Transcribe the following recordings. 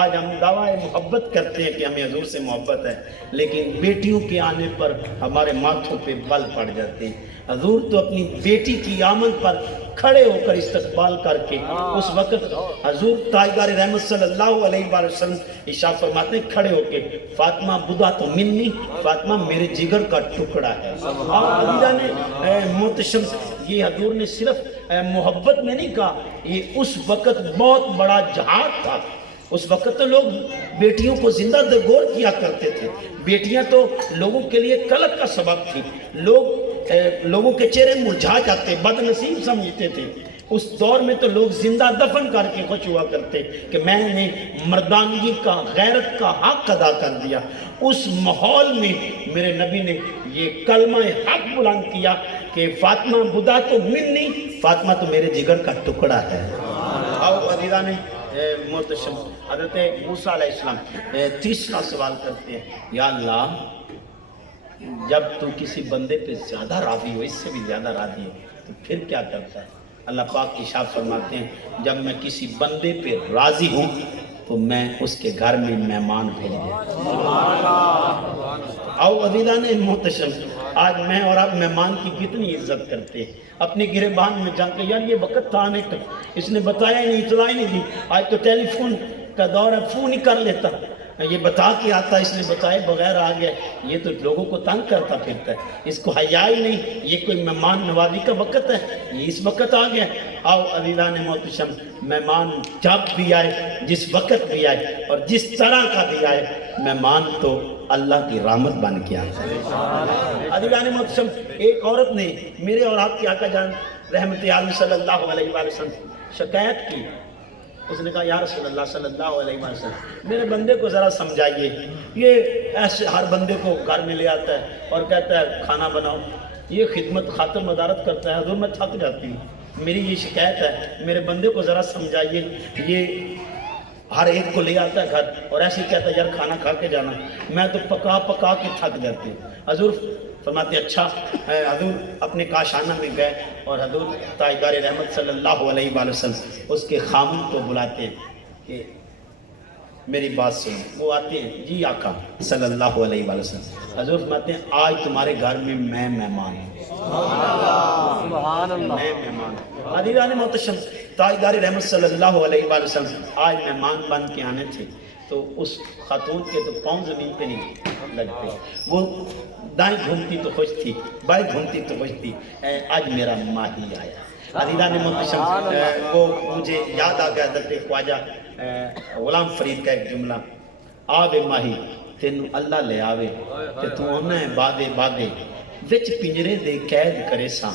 آج ہم دعویٰ محبت کرتے ہیں کہ ہمیں حضور سے محبت ہے، لیکن بیٹیوں کے آنے پر ہمارے ماتھوں پہ بل پڑ جاتے ہیں۔ حضور تو اپنی بیٹی کی آمد پر کھڑے ہو کر استقبال کر کے اس وقت حضور تاجدار رحمت صلی اللہ علیہ وآلہ وسلم ارشاد فرماتے ہیں کھڑے ہو کے، فاطمہ بدا تو منی، فاطمہ میرے جگر کا ٹکڑا ہے۔ اور عزیزہ نے محتشم، یہ حضور نے صرف محبت میں نہیں کہا، یہ اس وقت بہت بڑا جہاد تھا۔ اس وقت تو لوگ بیٹیوں کو زندہ درگور کیا کرتے تھے، بیٹیاں تو لوگوں کے لیے کلک کا سبب تھی، لوگوں کے چہرے مرجھا جاتے، بد نصیب سمجھتے تھے۔ اس دور میں تو لوگ زندہ دفن کر کے خوش ہوا کرتے کہ میں نے مردانگی کا، غیرت کا حق ادا کر دیا۔ اس ماحول میں میرے نبی نے یہ کلمہ حق بلند کیا کہ فاطمہ بدا تو منی، فاطمہ تو میرے جگر کا ٹکڑا ہے۔ آؤ عزیزہ نے محتشم، حضرت موسیٰ علیہ السلام تیسرا سوال کرتے ہیں، یا اللہ جب تو کسی بندے پہ زیادہ راضی ہو، اس سے بھی زیادہ راضی ہو، تو پھر کیا کرتا ہے؟ اللہ پاک ارشاد فرماتے ہیں جب میں کسی بندے پہ راضی ہوں تو میں اس کے گھر میں مہمان بھیج دیتا ہوں۔ آؤ عزیزان محتشم، آج میں اور آپ مہمان کی کتنی عزت کرتے ہیں، اپنے گریبان میں جان کے یار یہ وقت تھا آنے کا، اس نے بتایا ہی نہیں، اطلاع ہی نہیں دی۔ آج تو ٹیلی فون کا دور ہے، فون ہی کر لیتا، یہ بتا کے آتا، اس نے بتائے بغیر آ گیا۔ یہ تو لوگوں کو تنگ کرتا پھرتا ہے، اس کو حیا ہی نہیں، یہ کوئی مہمان نوازی کا وقت ہے، یہ اس وقت آ گیا۔ آؤ عزیزان محتشم، مہمان جب بھی آئے، جس وقت بھی آئے اور جس طرح کا بھی آئے، مہمان تو اللہ کی رحمت بن کے آتا ہے۔ عزیزان محتشم، ایک عورت نے میرے اور آپ کے آقا جان رحمت عالم صلی اللہ علیہ وآلہ وسلم شکایت کی۔ اس نے کہا یا رسول اللہ صلی اللہ علیہ وسلم میرے بندے کو ذرا سمجھائیے، یہ ایسے ہر بندے کو گھر میں لے آتا ہے اور کہتا ہے کھانا بناؤ، یہ خدمت خاطر مدارت کرتا ہے، حضور میں تھک جاتی ہوں، میری یہ شکایت ہے، میرے بندے کو ذرا سمجھائیے، یہ ہر ایک کو لے آتا ہے گھر اور ایسے ہی کہتا ہے یار کھانا کھا کے جانا، میں تو پکا پکا کے تھک جاتی ہوں۔ حضور فرماتے اچھا، حضور اپنے کاشانہ میں گئے اور حضور تاجدار رحمت صلی اللہ علیہ وآلہ وسلم اس کے خامن کو بلاتے ہیں کہ میری بات سن۔ وہ آتے ہیں، جی آقا صلی اللہ علیہ وآلہ وسلم، حضور فرماتے ہیں آج تمہارے گھر میں میں مہمان ہوں، میں مہمان ہوں۔ عزیزان محتشم، تاجدار رحمت صلی اللہ علیہ وآلہ وسلم آج مہمان بن کے آنے تھے تو اس خاتون کے تو پاؤں زمین پہ نہیں لگتے، وہ دائیں گھومتی تو خوش تھی، بائیں گھومتی تو خوش تھی، آج میرا ماہی آیا۔ عزیزان محتشم، وہ مجھے یاد آ گیا حضرت خواجہ غلام فرید کا ایک جملہ، آوے ماہی تینو اللہ لے آوے تے تو آنا ہے باغے باغے، وچ پنجرے دے قید کرے ساں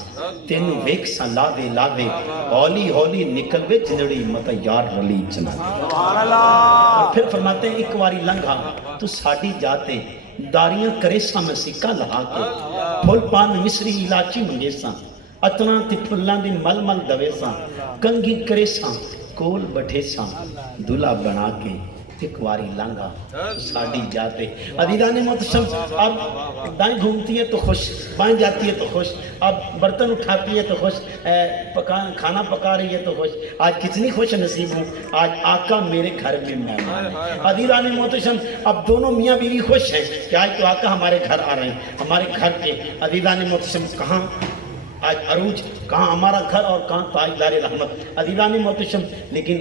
تینو ویک ساں لاوے لاوے، ہولی ہولی نکل وے جنڑی متا یار رلی چنا۔ اور پھر فرماتے ہیں ایک واری لنگھا تو ساڑی جاتے داریاں کرے ساں میں سکہ لہا کے، پھول پان مصری علاچی منگے ساں اتنا تی پھلاں دی مل مل دوے ساں، کنگھی کرے ساں کول بٹھے ساں دلہا بنا کے، ایک واری لنگا ساڑی جاتے۔ عزیزان محتشم، اب دائیں گھومتی ہے تو خوش، بائیں جاتی ہے تو خوش، اب برتن اٹھاتی ہے تو خوش، کھانا پکا رہی ہے تو خوش، آج کتنی خوش نصیب ہوں، آج آقا میرے گھر میں مہمان ہے۔ عزیزان محتشم، اب دونوں میاں بیوی خوش ہیں کہ آج تو آقا ہمارے گھر آ رہے ہیں، ہمارے گھر کے۔ عزیزان محتشم، کہاں آج عروج، کہاں ہمارا گھر اور کہاں تاجدار رحمت۔ عزیزان محتشم، لیکن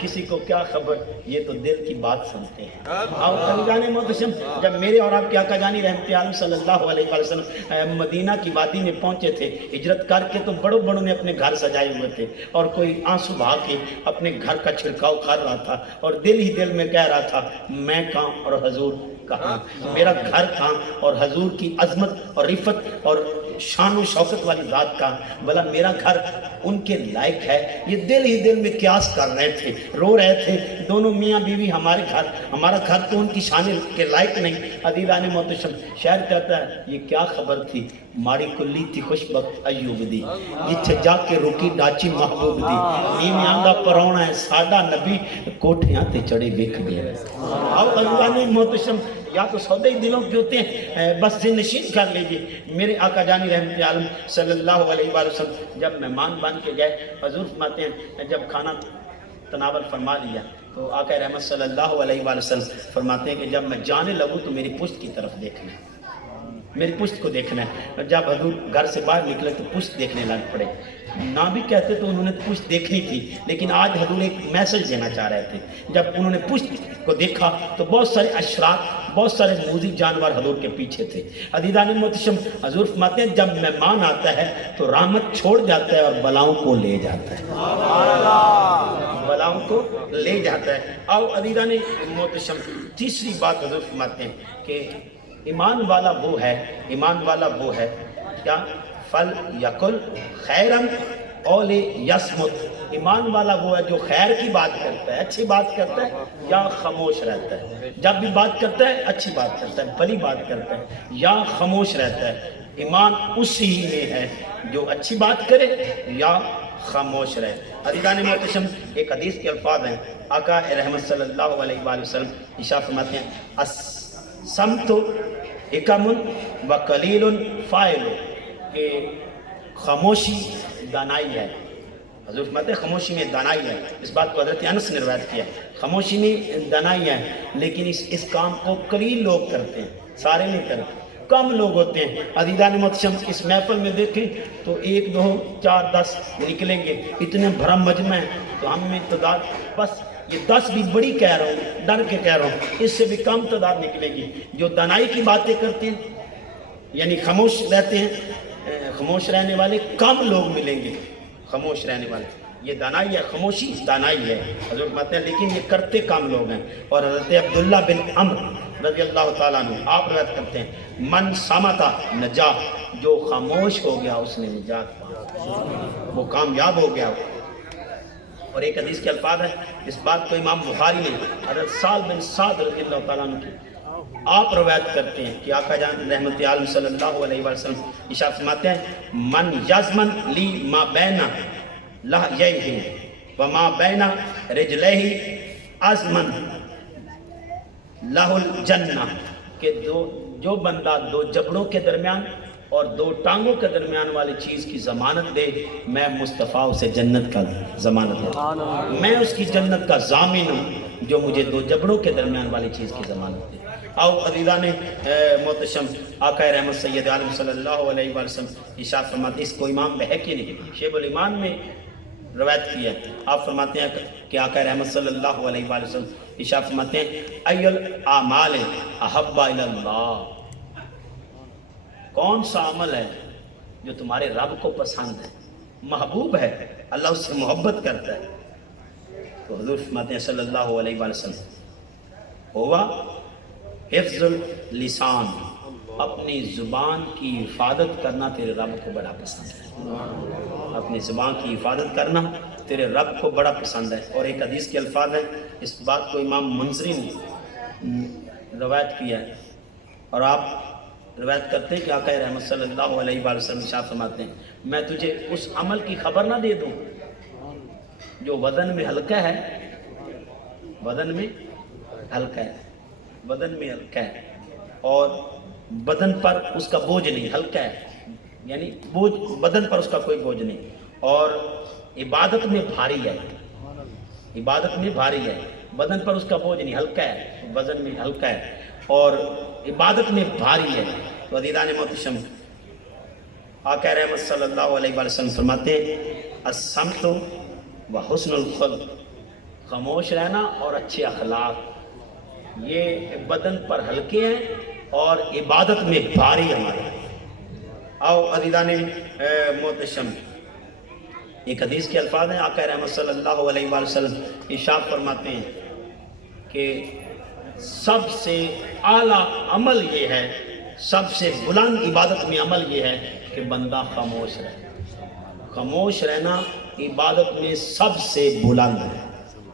کسی کو کیا خبر، یہ تو دل کی بات سنتے ہیں۔ اور عزیزان محتشم، جب میرے اور آپ کے آقا جانی رحمت عالم صلی اللہ علیہ وآلہ وسلم مدینہ کی وادی میں پہنچے تھے، ہجرت کر کے تو بڑوں بڑوں نے اپنے گھر سجائے ہوئے تھے اور کوئی آنسو بہا کے اپنے گھر کا چھڑکاؤ کر رہا تھا اور دل ہی دل میں کہہ رہا تھا میں کہاں اور حضور کہاں، میرا گھر کہاں اور حضور کی عظمت اور رفت اور شان و شوکت والی ذات کا، بھلا میرا گھر ان کے لائق ہے؟ یہ دل ہی دل میں قیاس کر رہے تھے، رو رہے تھے دونوں میاں بیوی، ہمارا گھر تو ان کی شان کے لائق نہیں۔ عزیزان محتشم، شاعر کہتا ہے یہ کیا خبر تھی، ماڑی کلی تھی خوش بخت ایوب دی، جتھے جا کے رکی ڈاچی محبوب دی، نیویں آندا پرونا ہے ساڈا نبی، کوٹھیاں تے چڑھے ویکھ گئے۔ آؤ عزیزان محتشم، یا تو سودے دلوں کے ہوتے ہیں، بس ذہن نشین کر لیجئے۔ میرے آقا جانی رحمت عالم صلی اللہ علیہ وآلہ وسلم جب مہمان بن کے گئے، حضور فرماتے ہیں جب کھانا تناول فرما لیا تو آقا رحمت صلی اللہ علیہ وآلہ وسلم فرماتے ہیں کہ جب میں جانے لگوں تو میری پشت کی طرف دیکھنا ہے، میری پشت کو دیکھنا ہے. اور جب حضور گھر سے باہر نکلے تو پشت دیکھنے لگ پڑے. نہ بھی کہتے تو انہوں نے پشت دیکھنی تھی، لیکن آج حضور ایک میسج دینا چاہ رہے تھے. جب انہوں نے پشت کو دیکھا تو بہت سارے اشراط، بہت سارے موذی جانور حضور کے پیچھے تھے. عزیزان محتشم، حضور فرماتے ہیں جب مہمان آتا ہے تو رحمت چھوڑ جاتا ہے اور بلاؤں کو لے جاتا ہے، بلاؤں کو لے جاتا ہے. اور عزیزان محتشم، تیسری بات حضور فرماتے ہیں کہ ایمان والا وہ ہے، ایمان والا وہ ہے کیا فل یقل خیرن اول یصمت. ایمان والا وہ ہے جو خیر کی بات کرتا ہے، اچھی بات کرتا ہے یا خاموش رہتا ہے. جب بھی بات کرتا ہے اچھی بات کرتا ہے، بھلی بات کرتا ہے یا خاموش رہتا ہے. ایمان اسی میں ہے جو اچھی بات کرے یا خاموش رہے. عزیزان محتشم، ایک حدیث کے الفاظ ہیں. آقا رحمت صلی اللہ علیہ وآلہ وسلم ارشاد فرماتے ہیں سمت حکمن و قلیل فائل، کہ خاموشی دانائی ہے. حضور فرماتے ہیں خاموشی میں دانائی ہے. اس بات کو حضرت انس نے روایت کیا. خاموشی میں دانائی ہے، لیکن اس کام کو قلیل لوگ کرتے ہیں، سارے نہیں کرتے، کم لوگ ہوتے ہیں. عزیزان محتشم، اس محفل میں دیکھیں تو 1 2 4 10 نکلیں گے، اتنے بھرم مجمع ہیں تو ہم میں تعداد بس یہ 10 بھی بڑی کہہ رہا ہوں، ڈر کے کہہ رہا ہوں، اس سے بھی کم تعداد نکلے گی جو دانائی کی باتیں کرتے ہیں، یعنی خاموش رہتے ہیں. خاموش رہنے والے کم لوگ ملیں گے، خاموش رہنے والے. یہ دانائی ہے، خاموشی دانائی ہے. حضور فرماتے ہیں لیکن یہ کرتے کم لوگ ہیں. اور حضرت عبداللہ بن عمرو رضی اللہ تعالیٰ عنہ آپ روایت کرتے ہیں من صمتا نجا، جو خاموش ہو گیا اس نے نجات پا، وہ کامیاب ہو گیا. اور ایک حدیث کے الفاظ ہیں، اس بات کو امام بخاری نے حضرت سعد بن سعد رضی اللہ تعالیٰ عنہ کی آپ روایت کرتے ہیں کہ آقا جان رحمت عالم صلی اللہ علیہ وسلم ارشاد فرماتے ہیں من یزمن لی ما بین لحیہ وما بین رجلیہ ازمن لہ الجنہ، کہ جو بندہ 2 جبڑوں کے درمیان اور 2 ٹانگوں کے درمیان والی چیز کی ضمانت دے، میں مصطفیٰ اسے جنت کا ضمانت دے، میں اس کی جنت کا ضامن ہوں جو مجھے 2 جبڑوں کے درمیان والی چیز کی ضمانت دے. آؤ عزیزان محتشم، آقا رحمت سید عالم صلی اللہ علیہ وسلم ارشاد فرماتے ہیں، اس کو امام بہقی نے شیب الایمان میں روایت کی ہے. آپ فرماتے ہیں کہ آقا رحمت صلی اللہ علیہ وسلم ارشاد فرماتے ہیں ای الاعمال احب الی اللہ، کون سا عمل ہے جو تمہارے رب کو پسند ہے، محبوب ہے، اللہ اس سے محبت کرتا ہے. تو حضور فرماتے ہیں صلی اللہ علیہ وسلم ہوا حفظ اللسان، اپنی زبان کی حفاظت کرنا تیرے رب کو بڑا پسند ہے، اپنی زبان کی حفاظت کرنا تیرے رب کو بڑا پسند ہے. اور ایک حدیث کے الفاظ ہیں، اس بات کو امام منذری نے روایت کیا ہے اور آپ روایت کرتے ہیں کہ آقا رحمت صلی اللہ علیہ وآلہ وسلم ارشاد فرماتے ہیں میں تجھے اس عمل کی خبر نہ دے دوں جو وزن میں ہلکا ہے، وزن میں ہلکا ہے، بدن میں ہلکا ہے اور بدن پر اس کا بوجھ نہیں، ہلکا ہے یعنی بوجھ، بدن پر اس کا کوئی بوجھ نہیں، اور عبادت میں بھاری ہے، عبادت میں بھاری ہے، بدن پر اس کا بوجھ نہیں، ہلکا ہے، وزن میں ہلکا ہے اور عبادت میں بھاری ہے. تو عزیزان محتشم، آقا رحمت صلی اللہ علیہ وآلہ وسلم فرماتے ہیں الصمت و حسن الخلق، خاموش رہنا اور اچھے اخلاق، یہ بدن پر ہلکے ہیں اور عبادت میں بھاری ہمارے. آؤ عزیزان محتشم، ایک حدیث کے الفاظ ہیں، آقا رحمت صلی اللہ علیہ وآلہ وسلم ارشاد فرماتے ہیں کہ سب سے اعلیٰ عمل یہ ہے، سب سے بلند عبادت میں عمل یہ ہے کہ بندہ خاموش رہے. خاموش رہنا عبادت میں سب سے بلند ہے.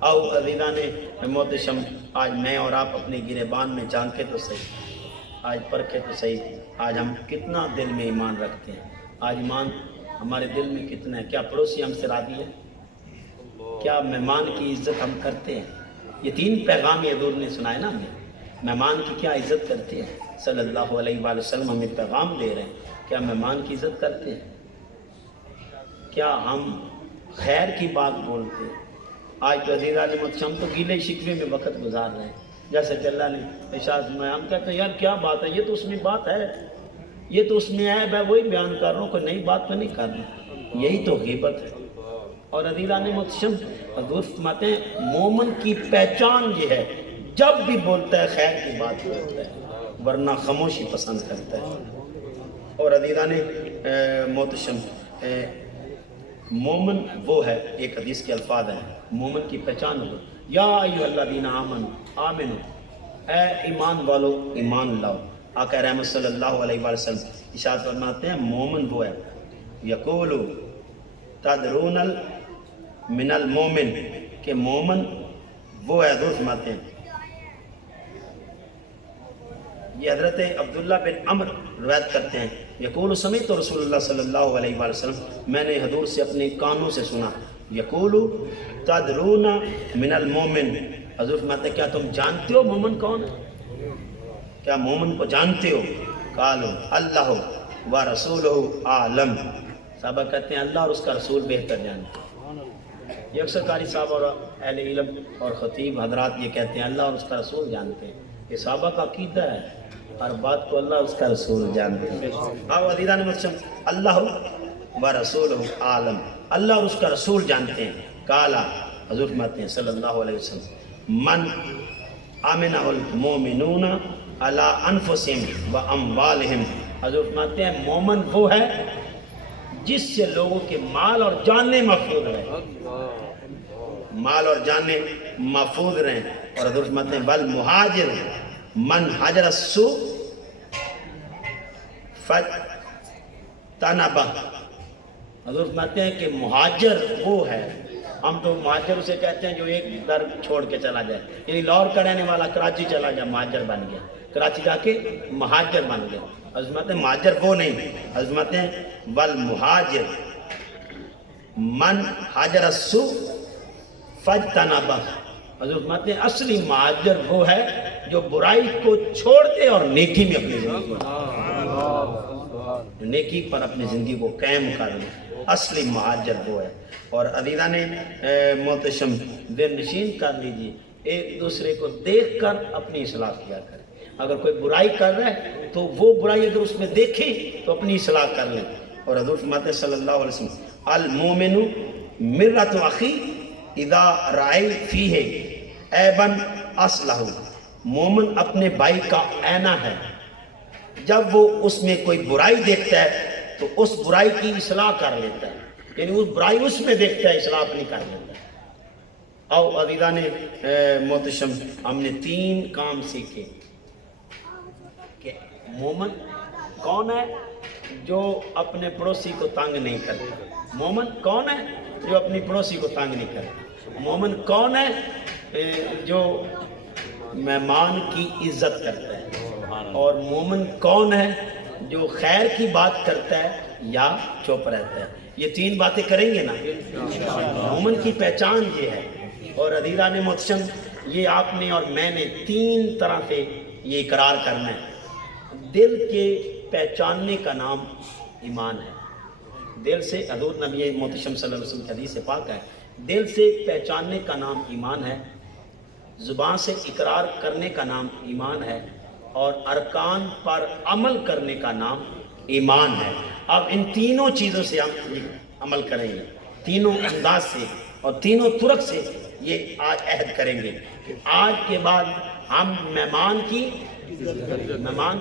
آؤ عزیزان محتشم، آج میں اور آپ اپنے گریبان میں جانتے تو صحیح، آج پرکھے تو صحیح، آج ہم کتنا دل میں ایمان رکھتے ہیں، آج ایمان ہمارے دل میں کتنا ہے. کیا پڑوسی ہم سے راضی ہے؟ کیا مہمان کی عزت ہم کرتے ہیں؟ یہ 3 پیغام حضور نے سنائے نا ہمیں، مہمان کی کیا عزت کرتے ہیں. صلی اللہ علیہ وآلہ وسلم ہمیں پیغام دے رہے ہیں، کیا مہمان کی عزت کرتے ہیں؟ کیا ہم خیر کی بات بولتے ہیں؟ آج تو عزیزان محترم تو گیلے شکوے میں وقت گزار رہے ہیں، جیسے کہ اللہ نے ارشاد میں ہم کہتے ہیں یار کیا بات ہے، یہ تو اس میں بات ہے، یہ تو اس میں ہے، میں وہی بیان کر رہا ہوں، کوئی نئی بات تو نہیں کر رہا، یہی تو غیبت ہے۔ اور عزیزان محترم حضور فرماتے ہیں مومن کی پہچان یہ ہے جب بھی بولتا ہے خیر کی بات بولتا ہے، ورنہ خاموشی پسند کرتا ہے۔ اور عزیزان محترم مومن وہ ہے، ایک حدیث کے الفاظ ہیں، مومن کی پہچان ہو یا ایھا الذین آمنوا آمنوا، اے ایمان والو ایمان لاؤ۔ آقا رحمت صلی اللہ علیہ وآلہ وسلم ارشاد فرماتے ہیں مومن وہ ہے، یقول تدرون من المومن، کہ مومن وہ ہے، حضور فرماتے ہیں، یہ حضرت عبداللہ بن عمر روایت کرتے ہیں، یقول سمیت رسول اللہ صلی اللہ علیہ وآلہ وسلم، میں نے حضور سے اپنے کانوں سے سنا، یقول تدرون من المومن، حضور فرماتے ہیں کیا تم جانتے ہو مومن کون ہے؟ کیا مومن کو جانتے ہو؟ قالوا اللہ و رسولہ عالم، صحابہ کہتے ہیں اللہ اور اس کا رسول بہتر جانتے ہیں۔ یہ اکثر قاری صاحب اور اہل علم اور خطیب حضرات یہ کہتے ہیں اللہ اور اس کا رسول جانتے ہیں، یہ صحابہ کا عقیدہ ہے، ہر بات کو اللہ اور اس کا رسول جانتے ہیں۔ آؤ عزیزان محترم، اللہ و رسولہ عالم، اللہ اور اس کا رسول جانتے ہیں۔ قالا، حضور فرماتے ہیں صلی اللہ علیہ وسلم، من آمنہ المومنون علی انفسہم و اموالہم، حضور فرماتے ہیں مومن وہ ہے جس سے لوگوں کے مال اور جانیں محفوظ رہیں، مال اور جانیں محفوظ رہیں۔ اور حضور فرماتے ہیں والمہاجر من حجر السوء فاجتنبہ، حضور فرماتے ہیں کہ مہاجر وہ ہے، ہم تو مہاجر اسے کہتے ہیں جو ایک در چھوڑ کے چلا جائے، یعنی لاہور کا رہنے والا کراچی چلا جائے مہاجر بن گیا، کراچی جا کے مہاجر بن گیا۔ حضرت مہاجر وہ نہیں، حضرت والمہاجر من حجر السوء فاجتنبہ، حضرت فرماتے ہیں اصلی مہاجر وہ ہے جو برائی کو چھوڑ دے اور نیکی میں اپنی زندگی کو، نیکی پر اپنی زندگی کو قائم کر لے، اصلی مہاجر وہ ہے۔ اور عزیزان محتشم دل نشین کر لیجیے، ایک دوسرے کو دیکھ کر اپنی اصلاح کیا کریں، اگر کوئی برائی کر رہا ہے تو وہ برائی اگر اس میں دیکھیں تو اپنی اصلاح کر لیں۔ اور حضور فرماتے ہیں صلی اللہ علیہ وسلم المومن مرۃ اخی اذا رأى فیہ عیبا اصلحہ، مومن اپنے بھائی کا آئینہ ہے، جب وہ اس میں کوئی برائی دیکھتا ہے تو اس برائی کی اصلاح کر لیتا ہے، یعنی اس برائی اس میں دیکھتا ہے، اصلاح اپنی کر لیتا ہے۔ او عزیزان محتشم، ہم نے 3 کام سیکھے کہ مومن کون ہے جو اپنے پڑوسی کو تنگ نہیں کرتا، مومن کون ہے جو اپنی پڑوسی کو تنگ نہیں کرتا، مومن کون ہے جو مہمان کی عزت کرتا ہے، اور مومن کون ہے جو خیر کی بات کرتا ہے یا چپ رہتا ہے۔ یہ 3 باتیں کریں گے نا، مومن کی پہچان یہ ہے۔ اور عزیزان محتشم، یہ آپ نے اور میں نے 3 طرح سے یہ اقرار کرنا ہے۔ دل کے پہچاننے کا نام ایمان ہے، دل سے، حضور نبی محتشم صلی اللہ علیہ وسلم کی حدیث پاک ہے، دل سے پہچاننے کا نام ایمان ہے، زبان سے اقرار کرنے کا نام ایمان ہے، اور ارکان پر عمل کرنے کا نام ایمان ہے۔ اب ان تینوں چیزوں سے ہم عمل کریں گے، تینوں انداز سے اور تینوں طرق سے یہ آج عہد کریں گے کہ آج کے بعد ہم مہمان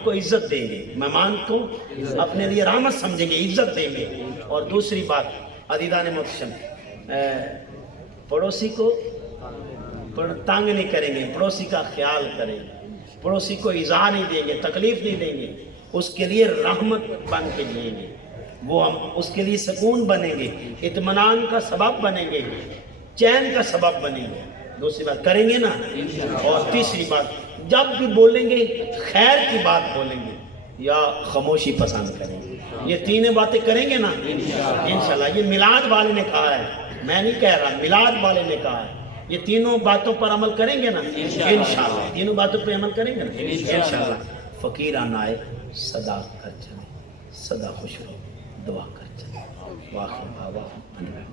کو عزت دیں گے، مہمان کو اپنے لیے رحمت سمجھیں گے، عزت دیں گے۔ اور دوسری بات عزیزان محتشم، پڑوسی کو تنگ نہیں کریں گے، پڑوسی کا خیال کریں گے، پڑوسی کو ایذا نہیں دیں گے، تکلیف نہیں دیں گے، اس کے لیے رحمت بن کے جئیں گے، وہ ہم اس کے لیے سکون بنیں گے، اطمینان کا سبب بنیں گے، چین کا سبب بنیں گے۔ دوسری بات کریں گے نا، اور تیسری بات جب بھی بولیں گے خیر کی بات بولیں گے یا خاموشی پسند کریں گے۔ یہ 3 باتیں کریں گے نا انشاءاللہ۔ یہ میلاد والے نے کہا ہے، میں نہیں کہہ رہا، میلاد والے نے کہا ہے۔ یہ تینوں باتوں پر عمل کریں گے نا انشاءاللہ، تینوں باتوں پر عمل کریں گے نا انشاءاللہ۔ فقیران آئے صدا کر چلے، صدا خوش ہو، دعا کر چلے۔ واخر دعوانا